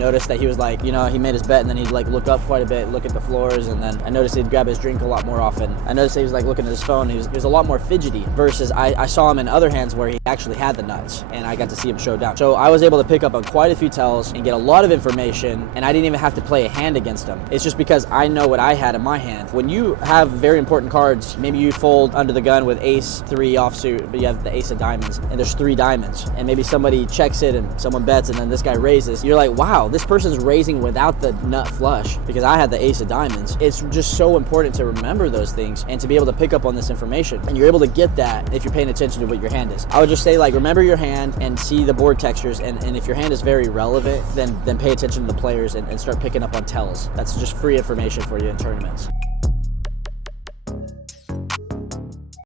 noticed that he was like, you know, he made his bet and then he'd like look up quite a bit, look at the floors, and then I noticed he'd grab his drink a lot more often. I noticed that he was like looking at his phone. He was a lot more fidgety versus I saw him in other hands where he actually had the nuts, and I got to see him show down. So I was able to pick up on quite a few tells and get a lot of information, and I didn't even have to play a hand against him. It's just because I know what I had in my hand. When you have very important cards, maybe you fold under the gun with ace 3 offsuit, but you have the ace of diamonds, and there's 3 diamonds, and maybe somebody checks it and someone bets, and then this guy raises. You're like, wow, this person's raising without the nut flush because I had the ace of diamonds. It's just so important to remember those things and to be able to pick up on this information, and you're able to get that if you're paying attention to what your hand is. I would just say, like, remember your hand and see the board textures, and if your hand is very relevant, then pay attention to the players and start picking up on tells. That's just free information for you in tournaments.